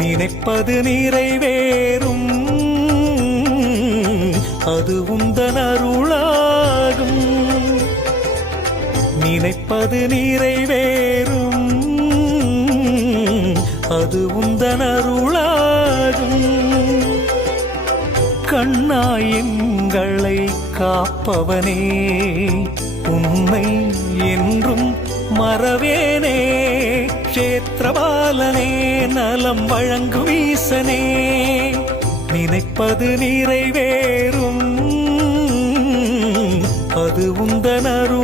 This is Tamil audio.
நினைப்பது நிறைவேறும், அது உந்தன் அருளாகும். நினைப்பது நிறைவேறும், அது உந்தன் அருளாகும். கண்ணாய் எங்களை காப்பவனே, உன்னை என்றும் மறவேனே. க்ஷேத்திரபாலனே, நலம் வழங்கும் ஈசனே, நினைப்பது நிறைவேறும், அது உந்தன் அருளாகும்.